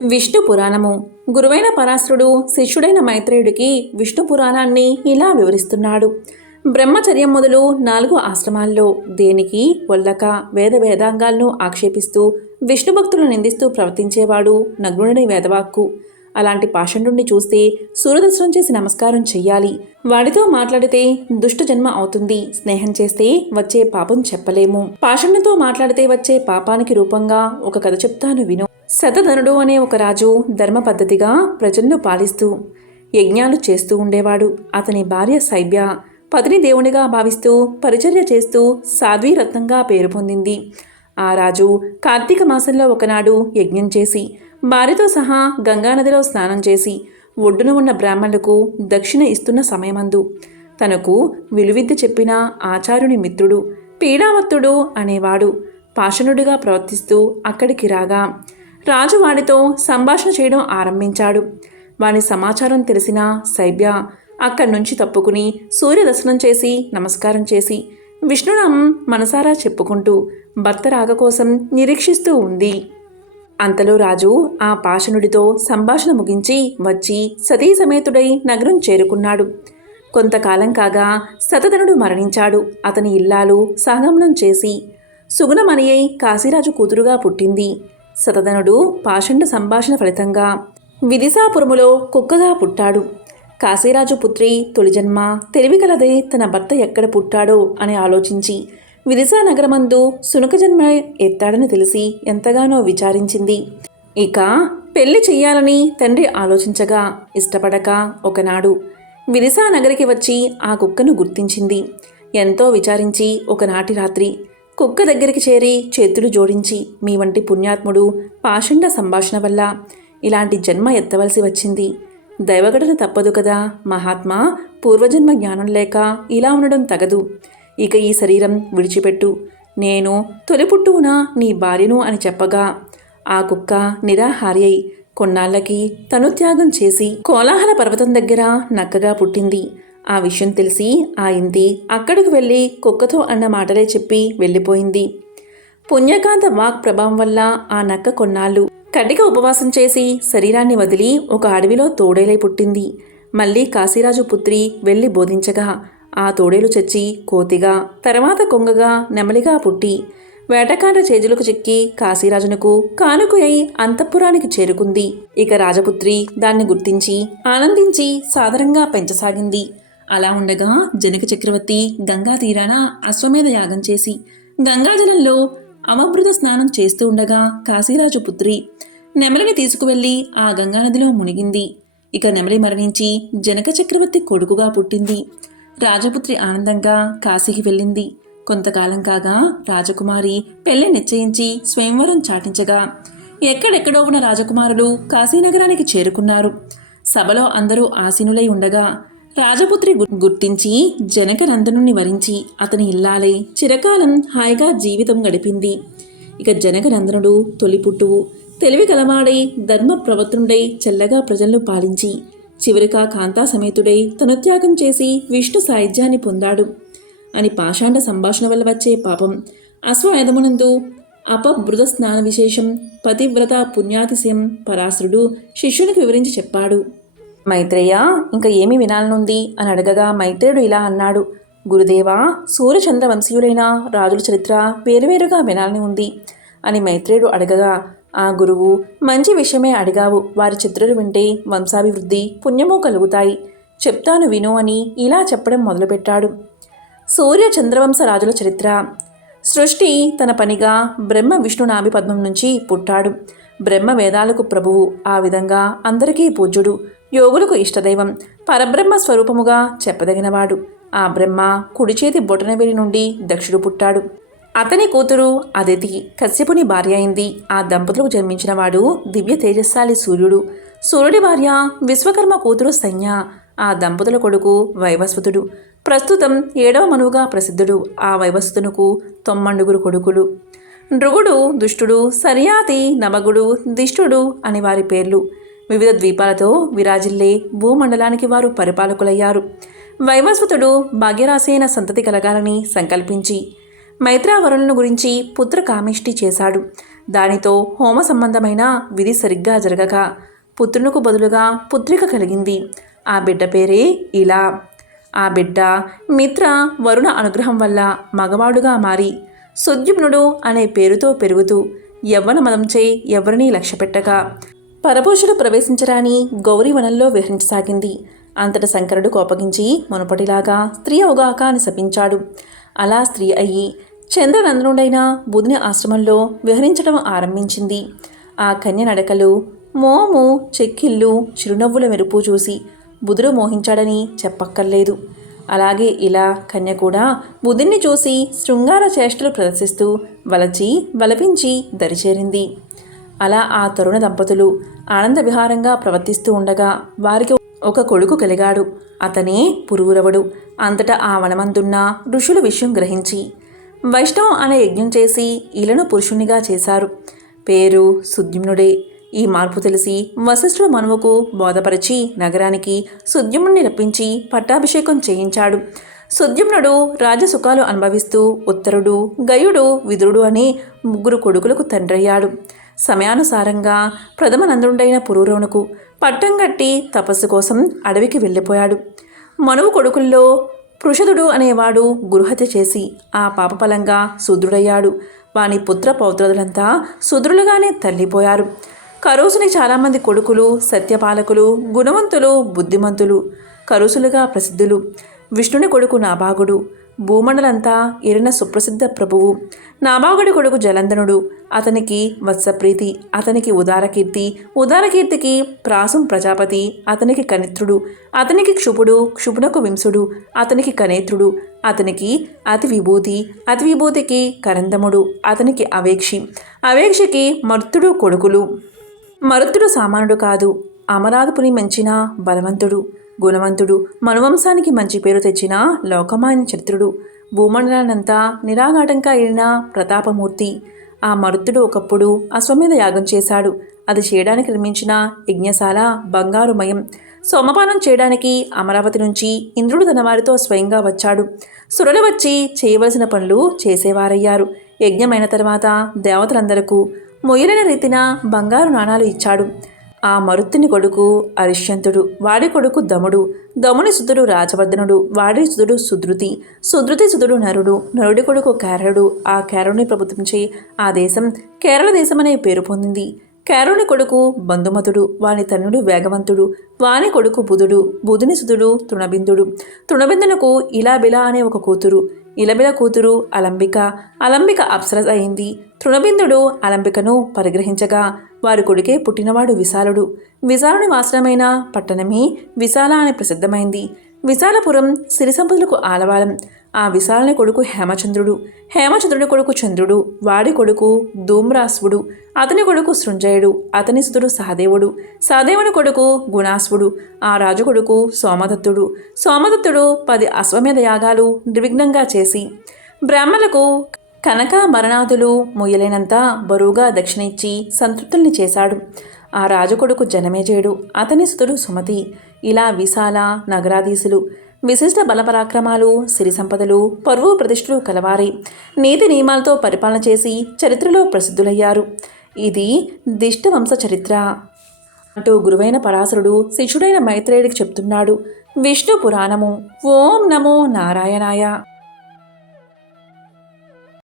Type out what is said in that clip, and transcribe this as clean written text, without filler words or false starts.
విష్ణు పురాణము. గురువైన పరాశరుడు శిష్యుడైన మైత్రేయుడికి విష్ణు పురాణాన్ని ఇలా వివరిస్తున్నాడు. బ్రహ్మచర్యం మొదలు 4 ఆశ్రమాల్లో దేనికి వల్లక వేదాంగాలను ఆక్షేపిస్తూ విష్ణు భక్తులను నిందిస్తూ ప్రవర్తించేవాడు నగ్నుడని వేదవాక్కు. అలాంటి పాషండుణ్ణి చూస్తే సూర్యదర్శనం చేసి నమస్కారం చెయ్యాలి. వాడితో మాట్లాడితే దుష్ట జన్మ అవుతుంది. స్నేహం చేస్తే వచ్చే పాపం చెప్పలేము. పాషండుతో మాట్లాడితే వచ్చే పాపానికి రూపంగా ఒక కథ చెప్తాను విను. శతధనుడు అనే ఒక రాజు ధర్మ పద్ధతిగా ప్రజలను పాలిస్తూ యజ్ఞాలు చేస్తూ ఉండేవాడు. అతని భార్య శైబ్య పతిని దేవునిగా భావిస్తూ పరిచర్య చేస్తూ సాధ్వీరత్నంగా పేరు పొందింది. ఆ రాజు కార్తీక మాసంలో ఒకనాడు యజ్ఞం చేసి భార్యతో సహా గంగానదిలో స్నానం చేసి ఒడ్డున ఉన్న బ్రాహ్మణులకు దక్షిణ ఇస్తున్న సమయమందు తనకు విలువిద్య చెప్పిన ఆచార్యుని మిత్రుడు పీడావత్తుడు అనేవాడు పాషణుడిగా ప్రవర్తిస్తూ అక్కడికి రాగా రాజు వాడితో సంభాషణ చేయడం ఆరంభించాడు. వాని సమాచారం తెలిసిన శైబ్య అక్కడి నుంచి తప్పుకుని సూర్యదర్శనం చేసి నమస్కారం చేసి విష్ణునామం మనసారా చెప్పుకుంటూ భర్త రాక కోసం నిరీక్షిస్తూ ఉంది. అంతలో రాజు ఆ పాషణుడితో సంభాషణ ముగించి వచ్చి సతీ సమేతుడై నగరం చేరుకున్నాడు. కొంతకాలం కాగా శతధనుడు మరణించాడు. అతని ఇల్లాలు సహగమనం చేసి సుగుణమణి అయి కాశీరాజు కూతురుగా పుట్టింది. శతధనుడు పాషండ సంభాషణ ఫలితంగా విదిశాపురములో కుక్కగా పుట్టాడు. కాశీరాజు పుత్రి తొలి జన్మ తెలివి కలదే తన భర్త ఎక్కడ పుట్టాడో అని ఆలోచించి విదిశా నగరమందు సునక జన్మ ఎత్తాడని తెలిసి ఎంతగానో విచారించింది. ఇక పెళ్లి చెయ్యాలని తండ్రి ఆలోచించగా ఇష్టపడక ఒకనాడు విదిశా నగరికి వచ్చి ఆ కుక్కను గుర్తించింది. ఎంతో విచారించి ఒకనాటి రాత్రి కుక్క దగ్గరికి చేరి చేతులు జోడించి మీ వంటి పుణ్యాత్ముడు పాషండ సంభాషణ వల్ల ఇలాంటి జన్మ ఎత్తవలసి వచ్చింది. దైవఘటన తప్పదు కదా మహాత్మా, పూర్వజన్మ జ్ఞానం లేక ఇలా ఉండడం తగదు. ఇక ఈ శరీరం విడిచిపెట్టు, నేను తొలిపుట్టువున నీ భార్యను అని చెప్పగా ఆ కుక్క నిరాహారి అయి కొన్నాళ్లకి తను త్యాగం చేసి కోలాహల పర్వతం దగ్గర నక్కగా పుట్టింది. ఆ విషయం తెలిసి ఆ ఇంటి అక్కడికి వెళ్ళి కుక్కతో అన్న మాటలే చెప్పి వెళ్ళిపోయింది. పుణ్యకాంత వాక్ ప్రభావం వల్ల ఆ నక్క కొన్నాళ్ళు కటిక ఉపవాసం చేసి శరీరాన్ని వదిలి ఒక అడవిలో తోడేలై పుట్టింది. మళ్ళీ కాశీరాజు పుత్రి వెళ్ళి బోధించగా ఆ తోడేలు చచ్చి కోతిగా తర్వాత కొంగగా నెమలిగా పుట్టి వేటకాండ చేజులకు చిక్కి కాశీరాజునకు కానుక అయి అంతఃపురానికి చేరుకుంది. ఇక రాజపుత్రి దాన్ని గుర్తించి ఆనందించి సాదరంగా పెంచసాగింది. అలా ఉండగా జనక చక్రవర్తి గంగా తీరాన అశ్వమేధ యాగం చేసి గంగాజలంలో అవభృత స్నానం చేస్తూ ఉండగా కాశీరాజు పుత్రి నెమలిని తీసుకువెళ్లి ఆ గంగానదిలో మునిగింది. ఇక నెమలి మరణించి జనక చక్రవర్తి కొడుకుగా పుట్టింది. రాజపుత్రి ఆనందంగా కాశీకి వెళ్ళింది. కొంతకాలం కాగా రాజకుమారి పెళ్లి నిశ్చయించి స్వయంవరం చాటించగా ఎక్కడెక్కడో ఉన్న రాజకుమారులు కాశీనగరానికి చేరుకున్నారు. సభలో అందరూ ఆసీనులై ఉండగా రాజపుత్రి గుర్తించి జనకనందనుని వరించి అతని ఇల్లాలై చిరకాలం హాయిగా జీవితం గడిపింది. ఇక జనకనందనుడు తొలి పుట్టువు తెలివి కలవాడై ధర్మ ప్రవర్తనుడై చల్లగా ప్రజలను పాలించి చివరిగా కాంతా సమేతుడై తనుత్యాగం చేసి విష్ణు సాయుధ్యాన్ని పొందాడు అని పాషాండ సంభాషణ వల్ల వచ్చే పాపం అశ్వమేధమునందు అపభృత స్నాన విశేషం పతివ్రత పుణ్యాతిశయం పరాశరుడు శిష్యునికి వివరించి చెప్పాడు. మైత్రేయ, ఇంకా ఏమి వినాలనుంది అని అడగగా మైత్రేయుడు ఇలా అన్నాడు. గురుదేవా, సూర్యచంద్ర వంశీయులైన రాజుల చరిత్ర వేరువేరుగా వినాలని ఉంది అని మైత్రేయుడు అడగగా ఆ గురువు మంచి విషయమే అడిగావు. వారి చిత్రాలు వింటే వంశాభివృద్ధి పుణ్యము కలుగుతాయి. చెప్తాను విను అని ఇలా చెప్పడం మొదలుపెట్టాడు. సూర్య చంద్రవంశ రాజుల చరిత్ర. సృష్టి తన పనిగా బ్రహ్మ విష్ణు నాభి పద్మం నుంచి పుట్టాడు. బ్రహ్మ వేదాలకు ప్రభువు, ఆ విధంగా అందరికీ పూజ్యుడు, యోగులకు ఇష్టదైవం, పరబ్రహ్మ స్వరూపముగా చెప్పదగినవాడు. ఆ బ్రహ్మ కుడి చేతి బొటనవేలి నుండి దక్షుడు పుట్టాడు. అతని కూతురు అదితి కశ్యపుని భార్య అయింది. ఆ దంపతులకు జన్మించినవాడు దివ్య తేజస్శాలి సూర్యుడు. సూర్యుడి భార్య విశ్వకర్మ కూతురు సంజ్ఞ. ఆ దంపతుల కొడుకు వైవస్వతుడు. ప్రస్తుతం 7వ మనువుగా ప్రసిద్ధుడు. ఆ వైవస్వతునకు 9 కొడుకులు. నృగుడు, దుష్టుడు, సర్యాతి, నమగుడు, దిష్టుడు అని వారి పేర్లు. వివిధ ద్వీపాలతో విరాజిల్లే భూమండలానికి వారు పరిపాలకులయ్యారు. వైవస్వతుడు భాగ్యరాశైన సంతతి కలగాలని సంకల్పించి మైత్రావరులను గురించి పుత్ర కామిష్టి చేశాడు. దానితో హోమ సంబంధమైన విధి సరిగ్గా జరగక పుత్రునికి బదులుగా పుత్రిక కలిగింది. ఆ బిడ్డ పేరే ఇలా. ఆ బిడ్డ మిత్ర వరుణ అనుగ్రహం వల్ల మగవాడుగా మారి సుద్యుమ్నుడు అనే పేరుతో పెరుగుతూ యవ్వన మదంచే ఎవరినీ లక్ష్యపెట్టక పరపురుషుడు ప్రవేశించరాని గౌరీవనంలో విహరించసాగింది. అంతట శంకరుడు కోపగించి మునుపటిలాగా స్త్రీ అవగాక అని శపించాడు. అలా స్త్రీ అయ్యి చంద్రనందనుడైన బుధుని ఆశ్రమంలో విహరించడం ఆరంభించింది. ఆ కన్య నడకలు, మోము, చెక్కిళ్ళు, చిరునవ్వుల మెరుపు చూసి బుధుడు మోహించాడని చెప్పక్కర్లేదు. అలాగే ఇలా కన్య కూడా బుధుణ్ణి చూసి శృంగార చేష్టలు ప్రదర్శిస్తూ వలచి వలపించి దరిచేరింది. అలా ఆ తరుణ దంపతులు ఆనంద విహారంగా ప్రవర్తిస్తూ ఉండగా వారికి ఒక కొడుకు కలిగాడు. అతనే పురూరవుడు. అంతటా ఆ వనమందున్న ఋషుల విషయం గ్రహించి వైష్ణవం అనే యజ్ఞం చేసి ఇలను పురుషునిగా చేశారు. పేరు సుద్యుమ్నుడే. ఈ మార్పు తెలిసి వశిష్ఠుడు మనువుకు బోధపరిచి నగరానికి సుద్యుమ్నుడిని రప్పించి పట్టాభిషేకం చేయించాడు. సుద్యుమ్నుడు రాజసుఖాలు అనుభవిస్తూ ఉత్తరుడు, గయుడు, విదురుడు అనే 3 కొడుకులకు తండ్రయ్యాడు. సమయానుసారంగా ప్రథమ నందుడైన పురూరవునకు పట్టం కట్టి తపస్సు కోసం అడవికి వెళ్ళిపోయాడు. మనువు కొడుకుల్లో పృషదుడు అనేవాడు గురుహత్య చేసి ఆ పాపఫలంగా శూద్రుడయ్యాడు. వాని పుత్ర పౌత్రులంతా శూద్రులుగానే తల్లిపోయారు. కరుసునికి చాలామంది కొడుకులు సత్యపాలకులు, గుణవంతులు, బుద్ధిమంతులు, కరుసులుగా ప్రసిద్ధులు. విష్ణుని కొడుకు నాభాగుడు భూమండలంతా ఎరిన సుప్రసిద్ధ ప్రభువు. నాభాగుడి కొడుకు జలంధనుడు. అతనికి వత్సప్రీతి, అతనికి ఉదారకీర్తి, ఉదారకీర్తికి ప్రాసం ప్రజాపతి, అతనికి కనిత్రుడు, అతనికి క్షుపుడు, క్షుపునకు వింసుడు, అతనికి కనేత్రుడు, అతనికి అతి విభూతి, అతి విభూతికి కరందముడు, అతనికి అవేక్షి, అవేక్షికి మరుత్తుడు కొడుకులు. మరుత్తుడు సామానుడు కాదు. అమరావతిని మంచిన బలవంతుడు, గుణవంతుడు, మనువంశానికి మంచి పేరు తెచ్చిన లోకమాన్య చరిత్రుడు, భూమండలానంతా నిరాఘాటంగా ఏలిన ప్రతాపమూర్తి. ఆ మరుత్తుడు ఒకప్పుడు అశ్వమేధ యాగం చేశాడు. అది చేయడానికి నిర్మించిన యజ్ఞశాల బంగారుమయం. సోమపానం చేయడానికి అమరావతి నుంచి ఇంద్రుడు తన వారితో స్వయంగా వచ్చాడు. సురలు వచ్చి చేయవలసిన పనులు చేసేవారయ్యారు. యజ్ఞమైన తర్వాత దేవతలందరకు మొయ్యలైన రీతిన బంగారు నాణాలు ఇచ్చాడు. ఆ మరుత్తుని కొడుకు అరిష్యంతుడు, వాడి కొడుకు దముడు, దముని సుతుడు రాజవర్ధనుడు, వాడి సుతుడు సుధృతి, సుధృతి సుతుడు నరుడు, నరుడి కొడుకు కేరళుడు. ఆ కేరళుని ప్రభుత్వంచే ఆ దేశం కేరళ దేశమనే పేరు పొందింది. కేరళుని కొడుకు బంధుమతుడు, వాని తన్నుడు వేగవంతుడు, వాని కొడుకు బుధుడు, బుధుని సుతుడు తృణబిందుడు. తృణబిందునకు ఇలాబిలా అనే ఒక కూతురు. ఇలబిల కూతురు అలంబిక. అలంబిక అప్సరస అయింది. తృణబిందుడు అలంబికను పరిగ్రహించగా వారి కొడుకే పుట్టినవాడు విశాలుడు. విశాలుని వాసనమైన పట్టణమే విశాల అని ప్రసిద్ధమైంది. విశాలపురం సిరి సంపదలకు ఆలవాలం. ఆ విశాలని కొడుకు హేమచంద్రుడు. హేమచంద్రుడి కొడుకు చంద్రుడు, వాడి కొడుకు ధూమ్రాస్వుడు, అతని కొడుకు సృంజయుడు, అతని సుతుడు సహదేవుడు, సహదేవుని కొడుకు గుణాస్వుడు. ఆ రాజు కొడుకు సోమదత్తుడు. సోమదత్తుడు 10 అశ్వమేధ యాగాలు నిర్విఘ్నంగా చేసి బ్రాహ్మణులకు కనకాభరణాదులు మొయ్యలేనంత బరువుగా దక్షిణ ఇచ్చి సంతృప్తుల్ని చేశాడు. ఆ రాజు కొడుకు జనమేజయుడు, అతని సుతుడు సుమతి. ఇలా విశాల నగరాధీశులు విశిష్ట బలపరాక్రమాలు, సిరి సంపదలు, పరువు ప్రతిష్ఠలు కలవారే నీతి నియమాలతో పరిపాలన చేసి చరిత్రలో ప్రసిద్ధులయ్యారు. ఇది దిష్టవంశ చరిత్ర అంటూ గురువైన పరాశరుడు శిష్యుడైన మైత్రేయుడికి చెప్తున్నాడు. విష్ణు పురాణము. ఓం నమో నారాయణాయ.